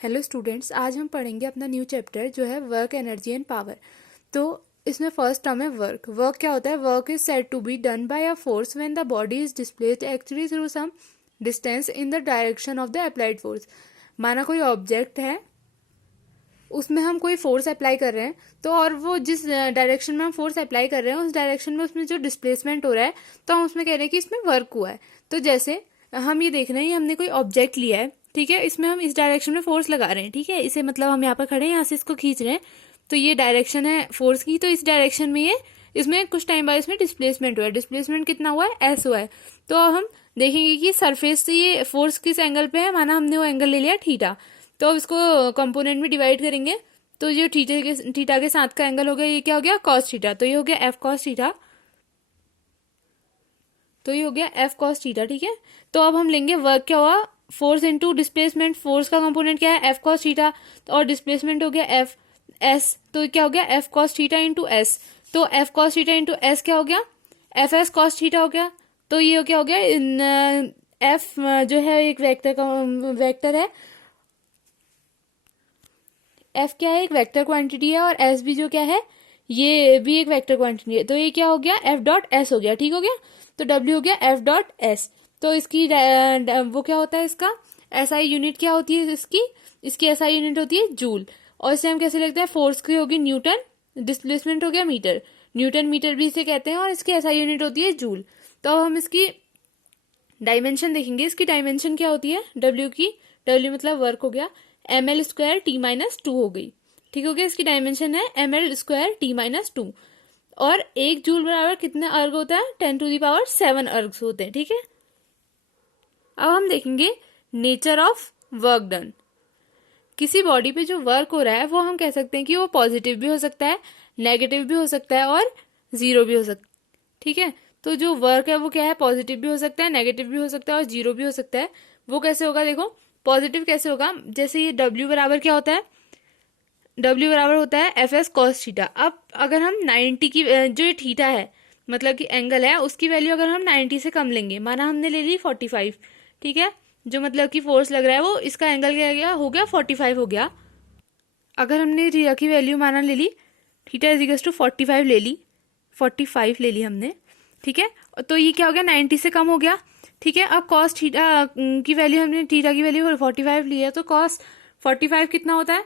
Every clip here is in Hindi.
हेलो स्टूडेंट्स, आज हम पढ़ेंगे अपना न्यू चैप्टर जो है वर्क, एनर्जी एंड पावर। तो इसमें फर्स्ट टर्म है वर्क। वर्क क्या होता है? Work is said to be done by a force when the body is displaced actually through some distance in the direction of the applied force. माना कोई ऑब्जेक्ट है, उसमें हम कोई फोर्स अप्लाई कर रहे हैं, तो और वो जिस डायरेक्शन में हम फोर्स अप्लाई कर रहे हैं उस डायरेक्शन में उसमें जो डिस्प्लेसमेंट हो रहा है, तो हम उसमें कह रहे हैं कि इसमें वर्क हुआ है। तो जैसे हम ये देख रहे हैं, हमने कोई ऑब्जेक्ट लिया है, ठीक है, इसमें हम इस डायरेक्शन में फोर्स लगा रहे हैं, ठीक है, इसे मतलब हम यहाँ पर खड़े हैं, यहाँ से इसको खींच रहे हैं, तो ये डायरेक्शन है फोर्स की। तो इस डायरेक्शन में ये इसमें कुछ टाइम बाद इसमें डिस्प्लेसमेंट हुआ है। डिस्प्लेसमेंट कितना हुआ है? एस हुआ है। तो अब हम देखेंगे कि सरफेस से ये फोर्स किस एंगल पे है। माना हमने वो एंगल ले लिया थीटा, तो अब इसको कंपोनेंट में डिवाइड करेंगे, तो जो थीटा के साथ का एंगल हो गया, ये क्या हो गया? Cos theta. तो ये हो गया एफ कॉस थीटा। तो ये हो गया एफ कॉस थीटा, ठीक है। तो अब हम लेंगे वर्क क्या हुआ? Force into displacement. फोर्स का कंपोनेंट क्या है? एफ कॉस थीटा, और डिस्प्लेसमेंट हो गया एफ एस। तो क्या हो गया? F cos theta into S. तो F cos theta into S क्या हो गया? एफ एस कॉस थीटा हो गया। तो ये क्या हो गया? एफ जो है एक वेक्टर का वेक्टर है, एफ क्या है? एक वेक्टर क्वांटिटी है, और एस भी जो क्या है, ये भी एक वेक्टर क्वांटिटी है। तो ये क्या हो गया? एफ डॉट एस हो गया, ठीक हो गया। तो डब्ल्यू हो गया एफ डॉट एस। तो इसकी वो क्या होता है? इसका एसआई यूनिट क्या होती है? इसकी एसआई यूनिट होती है जूल। और इसे हम कैसे लिखते हैं? फोर्स की होगी न्यूटन, डिस्प्लेसमेंट हो गया मीटर, न्यूटन मीटर भी इसे कहते हैं, और इसकी एसआई यूनिट होती है जूल। तो अब हम इसकी डायमेंशन देखेंगे। इसकी डायमेंशन क्या होती है? डब्ल्यू की, डब्ल्यू मतलब वर्क हो गया, M L square T minus two हो गई, ठीक हो गया। इसकी डायमेंशन है M L square T minus two. और एक जूल बराबर कितने अर्ग होता है? 10⁻7 अर्ग होते हैं, ठीक है। अब हम देखेंगे नेचर ऑफ वर्क डन। किसी बॉडी पे जो वर्क हो रहा है वो हम कह सकते हैं कि वो पॉजिटिव भी हो सकता है, नेगेटिव भी हो सकता है, और जीरो भी हो सकता है, ठीक है। तो जो वर्क है वो क्या है? पॉजिटिव भी हो सकता है, नेगेटिव भी हो सकता है, और जीरो भी हो सकता है। वो कैसे होगा? देखो, पॉजिटिव कैसे होगा? जैसे ये डब्ल्यू बराबर क्या होता है? डब्ल्यू बराबर होता है एफ एस कॉस थीटा। अब अगर हम 90 की जो ये थीटा है, मतलब कि एंगल है, उसकी वैल्यू अगर हम 90 से कम लेंगे, माना हमने ले ली 45, ठीक है, जो मतलब कि फोर्स लग रहा है वो, इसका एंगल क्या गया? हो गया 45 हो गया। अगर हमने थीटा की वैल्यू माना ले ली, थीटा इज इक्वल टू 45 ले ली, 45 ले ली हमने, ठीक है। तो ये क्या हो गया? 90 से कम हो गया, ठीक है। अब कॉस थीटा की वैल्यू, हमने थीटा की वैल्यू 45 ली है, तो कॉस 45 कितना होता है?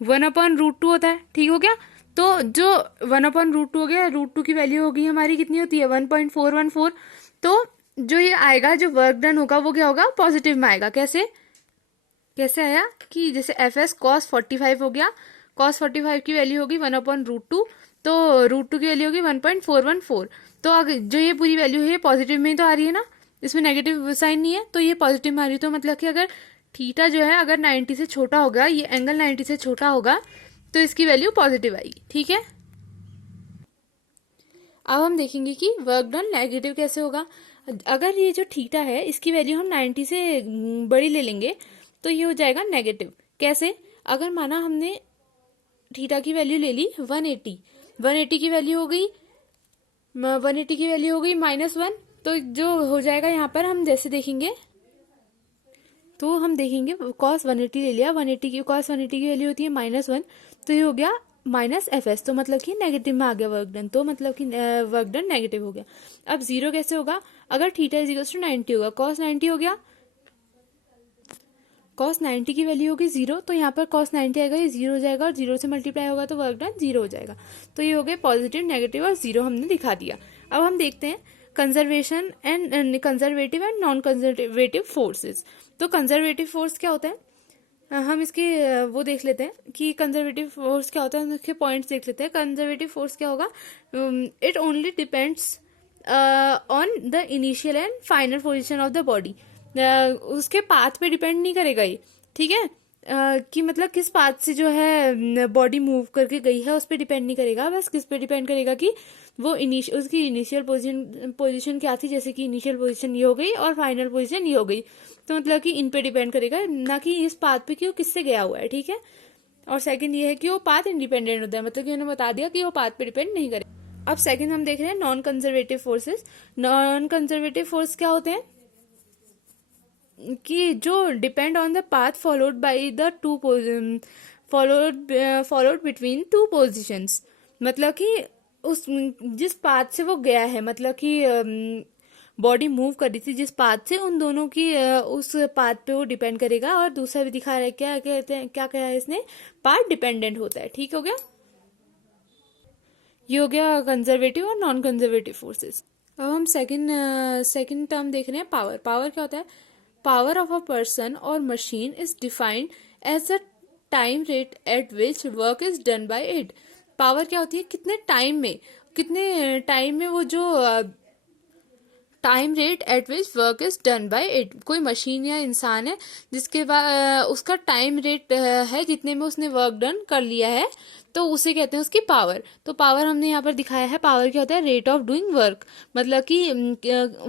1/√2 होता है, ठीक हो गया। तो जो 1/√2 हो गया, √2 की वैल्यू होगी हमारी कितनी होती है? 1.414। तो जो ये आएगा, जो वर्क डन होगा, वो क्या होगा? पॉजिटिव में आएगा। कैसे कैसे आया? कि जैसे एफ एस कॉस 45 हो गया, कॉस 45 की वैल्यू होगी 1/√2, तो √2 की वैल्यू होगी 1.414। तो जो ये पूरी वैल्यू है ये पॉजिटिव में ही तो आ रही है ना, इसमें नेगेटिव साइन नहीं है, तो ये पॉजिटिव में आ रही है। तो मतलब कि अगर थीटा जो है अगर 90 से छोटा होगा, ये एंगल 90 से छोटा होगा, तो इसकी वैल्यू पॉजिटिव आएगी, ठीक है। अब हम देखेंगे कि वर्क डन नेगेटिव कैसे होगा। अगर ये जो थीटा है इसकी वैल्यू हम 90 से बड़ी ले लेंगे, तो ये हो जाएगा नेगेटिव। कैसे? अगर माना हमने थीटा की वैल्यू ले ली 180, 180 की वैल्यू हो गई, 180 की वैल्यू हो गई -1, तो जो हो जाएगा यहाँ पर, हम जैसे देखेंगे, तो हम देखेंगे cos 180 ले लिया, 180 की cos 180 की वैल्यू होती है -1, तो ये हो गया माइनस एफ एस, तो मतलब कि नेगेटिव में आ गया वर्क डन, तो मतलब कि वर्क डन नेगेटिव हो गया। अब जीरो कैसे होगा? अगर थीटा इज इक्वल टू 90 होगा, cos 90 हो गया, cos 90 की वैल्यू होगी 0, तो यहाँ पर cos 90 आएगा, ये 0 हो जाएगा, और 0 से मल्टीप्लाई होगा तो वर्क डन 0 हो जाएगा। तो ये हो गया पॉजिटिव, नेगेटिव और 0 हमने दिखा दिया। अब हम देखते हैं conservation and conservative and non conservative forces. तो कंजर्वेटिव फोर्स क्या होता है? हम इसके वो देख लेते हैं कि कंजर्वेटिव फोर्स क्या होता है, उसके पॉइंट्स देख लेते हैं। कंजर्वेटिव फोर्स क्या होगा? It only depends on the initial and final position of the body. उसके पाथ पे डिपेंड नहीं करेगा ये, ठीक है। कि मतलब किस पाथ से जो है बॉडी मूव करके गई है उस पर डिपेंड नहीं करेगा, बस किस पे डिपेंड करेगा कि वो उसकी इनिशियल पोजीशन क्या थी। जैसे कि इनिशियल पोजीशन ये हो गई और फाइनल पोजीशन ये हो गई, तो मतलब कि इन पे डिपेंड करेगा, ना कि इस पाथ पे कि वो किससे गया हुआ है, ठीक है। और सेकंड ये है कि वो पाथ इंडिपेंडेंट होता है, मतलब कि उन्होंने बता दिया कि वो पाथ पे डिपेंड नहीं करे। अब सेकंड हम देख रहे हैं non conservative forces. Non conservative force क्या होते हैं? कि जो depend on the path followed by the two followed between two positions, मतलब कि उस जिस पाथ से वो गया है, मतलब कि बॉडी मूव कर रही थी जिस पाथ से, उन दोनों की उस पाथ पे वो डिपेंड करेगा। और दूसरा भी दिखा रहा है, क्या कहते हैं, क्या कहा है इसने, पाथ डिपेंडेंट होता है। ठीक हो गया, ये हो गया कंजर्वेटिव और नॉन कंजर्वेटिव फोर्सेस। अब हम सेकंड टर्म देख रहे हैं, पावर। पावर क्या होता है? पावर ऑफ अ पर्सन और machine is defined as a time rate at which work is done by it. Power क्या होती है? कितने टाइम में वो जो time rate at which work is done by it. कोई मशीन या इंसान है जिसके बाद उसका टाइम रेट है जितने में उसने वर्क डन कर लिया है, तो उसे कहते हैं उसकी पावर। तो पावर हमने यहाँ पर दिखाया है। पावर क्या होता है? रेट ऑफ डूइंग वर्क, मतलब कि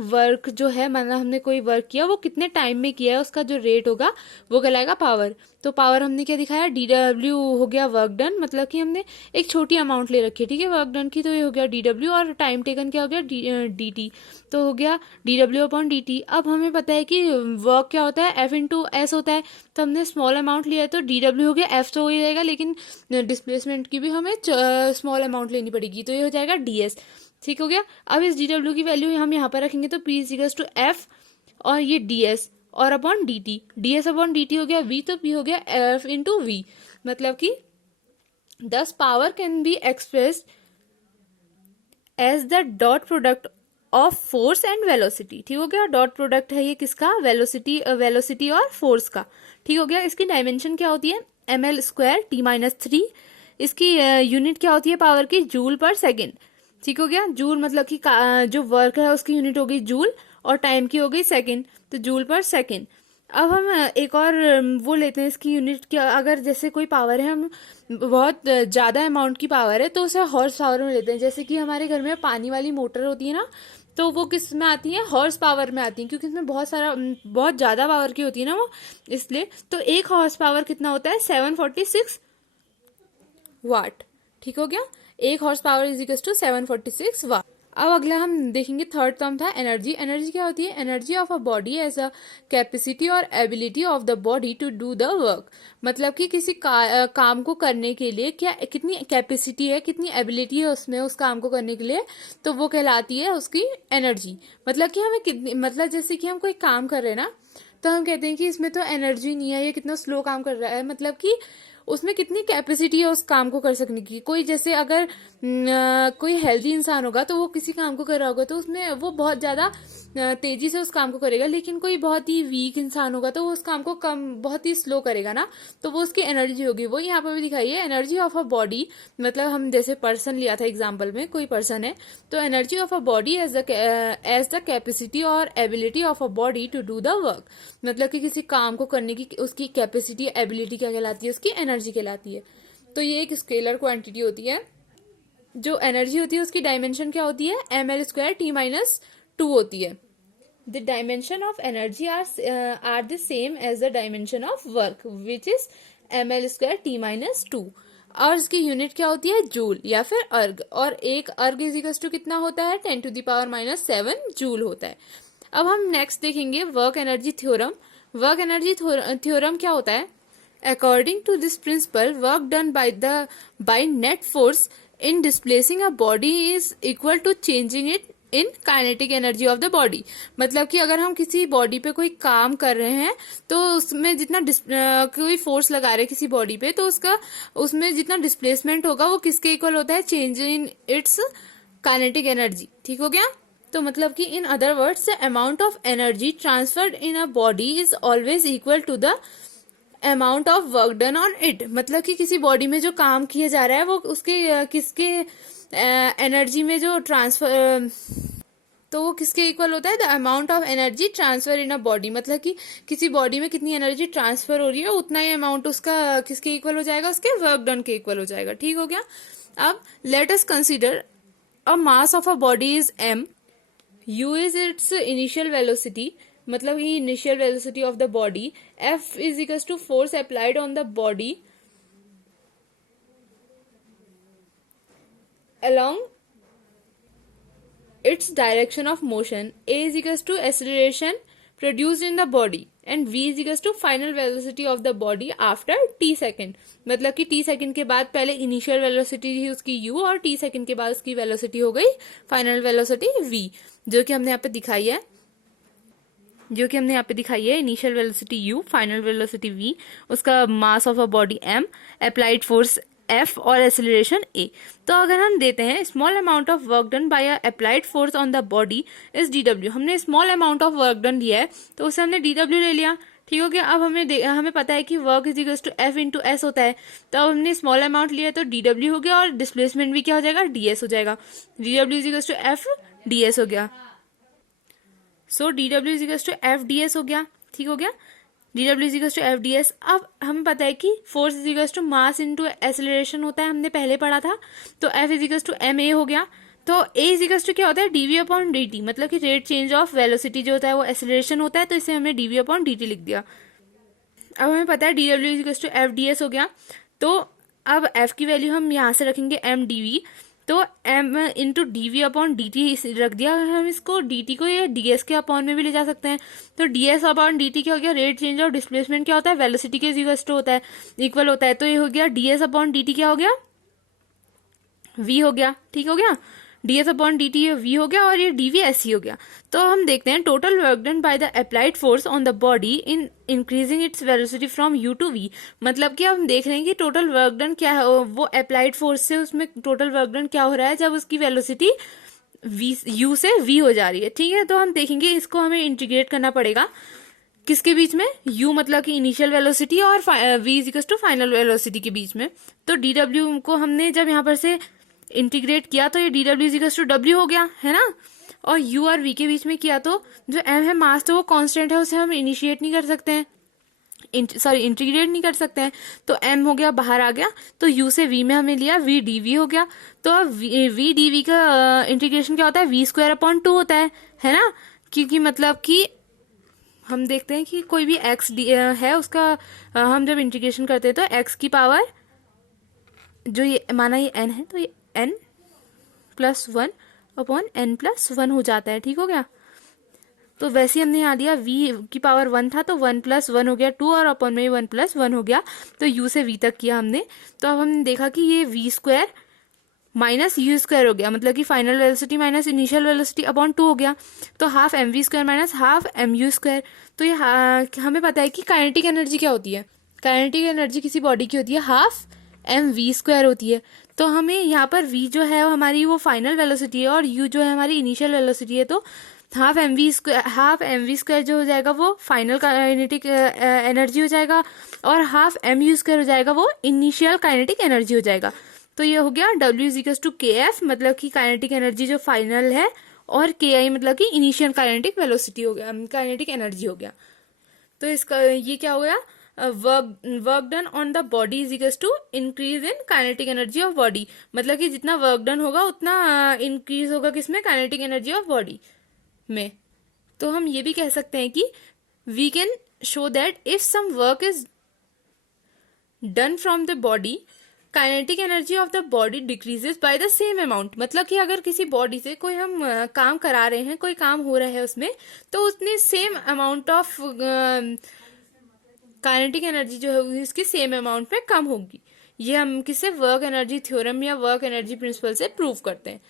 वर्क जो है, मतलब हमने कोई वर्क किया, वो कितने टाइम में किया है, उसका जो रेट होगा वो कहलाएगा पावर। तो पावर हमने क्या दिखाया? DW हो गया वर्क डन, मतलब कि हमने एक छोटी अमाउंट ले रखी है, ठीक है, वर्क डन की, तो ये हो गया DW। और टाइम टेकन क्या हो गया? DT। तो हो गया DW/DT। अब हमें पता है कि वर्क क्या होता है? F/S होता है। तो हमने स्मॉल अमाउंट लिया है, तो DW हो गया, F तो हो ही जाएगा, लेकिन डिस्प्लेसमेंट की भी हमें स्मॉल अमाउंट लेनी पड़ेगी, तो ये हो जाएगा DS। ठीक हो गया। अब इस DW की वैल्यू हम यहाँ पर रखेंगे, तो P=F और ये DS और अपॉन DT। DS/DT हो गया V, तो P हो गया F/V। मतलब कि this power can be expressed as the dot product of force and velocity. ठीक हो गया। डॉट प्रोडक्ट है ये किसका? वेलोसिटी और फोर्स का। ठीक हो गया। इसकी डायमेंशन क्या होती है? ml² T-3। इसकी यूनिट क्या होती है पावर की? जूल पर सेकेंड। ठीक हो गया। जूल मतलब कि जो वर्क है उसकी यूनिट हो गई जूल, और टाइम की हो गई सेकेंड, तो जूल पर सेकेंड। अब हम एक और वो लेते हैं इसकी यूनिट क्या, अगर जैसे कोई पावर है, हम बहुत ज्यादा अमाउंट की पावर है, तो उसे हॉर्स पावर में लेते हैं। जैसे कि हमारे घर में पानी वाली मोटर होती है ना, तो वो किस में आती है? हॉर्स पावर में आती है, क्योंकि इसमें बहुत ज्यादा पावर की होती है ना वो, इसलिए। तो एक हॉर्स पावर कितना होता है? 746 वाट। ठीक हो गया। एक हॉर्स पावर इज 746 वाट। अब अगला हम देखेंगे, थर्ड टर्म था एनर्जी। एनर्जी क्या होती है? Energy of a body as a capacity और ability of the body to do the work. मतलब कि किसी काम को करने के लिए क्या कितनी कैपेसिटी है, कितनी एबिलिटी है उसमें उस काम को करने के लिए, तो वो कहलाती है उसकी एनर्जी। मतलब कि हमें कितनी, मतलब जैसे कि हम कोई काम कर रहे हैं ना, तो हम कहते हैं कि इसमें तो एनर्जी नहीं है, ये कितना स्लो काम कर रहा है, मतलब कि उसमें कितनी कैपेसिटी है उस काम को कर सकने की। कोई जैसे अगर कोई हेल्दी इंसान होगा, तो वो किसी काम को कर रहा होगा, तो उसमें वो बहुत ज्यादा तेजी से उस काम को करेगा। लेकिन कोई बहुत ही वीक इंसान होगा, तो वो उस काम को बहुत ही स्लो करेगा ना, तो वो उसकी एनर्जी होगी। वो यहाँ पर भी दिखाई है, एनर्जी ऑफ अ बॉडी। मतलब हम जैसे पर्सन लिया था एग्जाम्पल में, कोई पर्सन है, तो energy of a body as the capacity और ability of a body to do the work. मतलब कि किसी काम को करने की उसकी कैपेसिटी एबिलिटी क्या कहलाती है? उसकी एनर्जी कहलाती है। तो ये एक स्केलर क्वांटिटी होती है। जो एनर्जी होती है उसकी डायमेंशन क्या होती है? ml² T-2 होती है। The dimension of energy are the same as the dimension of work, which is ml² T-2। और इसकी यूनिट क्या होती है? जूल या फिर अर्ग। और एक अर्ग इज टू कितना होता है? 10⁻⁷ जूल होता है। अब हम नेक्स्ट देखेंगे work energy theorem. Work energy theorem क्या होता है? According to this principle, work done by net force in displacing a body is equal to changing it in kinetic energy of the body. मतलब कि अगर हम किसी बॉडी पे कोई काम कर रहे हैं, तो उसमें जितना कोई फोर्स लगा रहे हैं किसी बॉडी पे, तो उसमें जितना डिस्प्लेसमेंट होगा वो किसके इक्वल होता है? Change in its kinetic energy. ठीक हो गया। तो मतलब कि in other words, the amount of energy transferred in a body is always equal to the amount of work done on it. मतलब कि किसी बॉडी में जो काम किया जा रहा है, वो उसके किसके एनर्जी में जो ट्रांसफर, तो वो किसके इक्वल होता है? The amount of energy transfer in a body. मतलब कि किसी बॉडी में कितनी एनर्जी ट्रांसफर हो रही है, उतना ही अमाउंट उसका किसके इक्वल हो जाएगा? उसके वर्क डन के इक्वल हो जाएगा। ठीक हो गया। अब let us consider a mass of a body is m। u is its initial velocity, मतलब ये initial velocity of the body। f is equals to force applied on the body along its direction of motion। a is equals to acceleration produced in the body and v is equals to final velocity of the body after t second. मतलब कि t सेकेंड के बाद पहले इनिशियल वेलोसिटी थी उसकी u और t सेकेंड के बाद उसकी वेलोसिटी हो गई फाइनल वेलोसिटी v, जो कि हमने यहाँ पे दिखाई है initial velocity u, final velocity v, उसका mass of a body m, applied force F और एक्सेलरेशन A। तो अगर हम देते हैं small amount of work done by applied force on the body is DW, हमने small amount of work done लिया है तो उसे हमने DW ले लिया, ठीक हो गया। अब हमें पता है कि work is equal to F into S होता है, तो अब हमने स्मॉल अमाउंट लिया तो DW हो गया और डिस्प्लेसमेंट भी क्या हो जाएगा, DS हो जाएगा। DW is equal to F DS हो गया, so DW is equal to F DS हो गया, ठीक हो गया। DW is equal to F DS। अब हमें पता है कि force is equal to mass into acceleration होता है, हमने पहले पढ़ा था, तो F is equal to MA हो गया। तो A इज इक्वल टू क्या होता है, dv अपॉन dt, मतलब कि रेट चेंज ऑफ वेलोसिटी जो होता है वो एक्सेलरेशन होता है, तो इसे हमने dv अपॉन dt लिख दिया। अब हमें पता है DW is equal to F DS हो गया, तो अब F की वैल्यू हम यहाँ से रखेंगे mdv, तो m into D upon D T रख दिया। हम इसको dt को ये ds के अपॉन में भी ले जा सकते हैं, तो ds अपॉन dt क्या हो गया, रेट चेंज और डिस्प्लेसमेंट क्या होता है, वेलोसिटी के इक्वल होता है, तो ये हो गया ds अपॉन dt क्या हो गया, v हो गया, ठीक हो गया। ds अपॉन dt ये v हो गया और ये dv ऐसी हो गया। तो हम देखते हैं total work done by the applied force on the body in increasing its velocity from u to v। मतलब कि हम देख रहे हैं कि टोटल वर्क डन क्या है, वो अप्लाइड फोर्स से उसमें टोटल वर्क डन क्या हो रहा है जब उसकी वेलोसिटी u से v हो जा रही है, ठीक है। तो हम देखेंगे इसको हमें इंटीग्रेट करना पड़ेगा किसके बीच में, u मतलब कि इनिशियल वेलोसिटी और v is equal to final velocity के बीच में। तो dw को हमने जब यहाँ पर से इंटीग्रेट किया तो ये dw is equal to w हो गया, है ना। और u और v के बीच में किया तो जो m है मास तो वो कांस्टेंट है, उसे हम इनिशिएट नहीं कर सकते हैं, इंटीग्रेट नहीं कर सकते हैं, तो m हो गया बाहर आ गया, तो u से v में हमें लिया v dv हो गया। तो अब v dv का इंटीग्रेशन क्या होता है, v स्क्वायर अपॉन 2 होता है ना, क्योंकि मतलब कि हम देखते हैं कि कोई भी x है उसका हम जब इंटीग्रेशन करते हैं तो x की पावर जो ये माना ये n है तो ये n plus 1 upon n plus 1 हो जाता है, ठीक हो गया। तो वैसे ही हमने यहाँ दिया v की पावर 1 था तो 1 प्लस 1 हो गया 2 और अपॉन में 1 प्लस 1 हो गया, तो u से v तक किया हमने। तो अब हमने देखा कि ये v square minus U square हो गया, मतलब कि final velocity minus initial velocity upon 2 हो गया, तो half M V square minus half M U square. तो ये हमें पता है कि काइनेटिक एनर्जी क्या होती है, काइनेटिक एनर्जी किसी बॉडी की होती है हाफ एम वी स्क्वायर होती है। तो हमें यहाँ पर v जो है वो हमारी वो फाइनल वेलोसिटी है और u जो है हमारी इनिशियल वेलोसिटी है, तो हाफ एम वी स्क्वायर जो हो जाएगा वो फाइनल काइनेटिक एनर्जी हो जाएगा और हाफ एम यू स्क्वायर हो जाएगा वो इनिशियल काइनेटिक एनर्जी हो जाएगा। तो ये हो गया W इज इक्वल टू के एफ, मतलब कि काइनेटिक एनर्जी जो फाइनल है, और के आई मतलब कि इनिशियल काइनेटिक वेलोसिटी हो गया, काइनेटिक एनर्जी हो गया। तो इसका ये क्या हो गया, work done on the body is equal to increase in kinetic energy of body, मतलब कि जितना वर्क डन होगा उतना इंक्रीज होगा किसमें, काइनेटिक एनर्जी ऑफ बॉडी में। तो हम ये भी कह सकते हैं कि we can show that if some work is done from the body kinetic energy of the body decreases by the same amount, मतलब कि अगर किसी बॉडी से कोई हम काम करा रहे हैं, कोई काम हो रहा है उसमें, तो उतनी same amount of kinetic energy जो होगी उसकी सेम अमाउंट में कम होगी। ये हम किससे, वर्क एनर्जी थ्योरम या वर्क एनर्जी प्रिंसिपल से प्रूव करते हैं।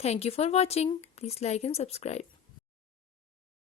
Thank you for watching, please like and subscribe.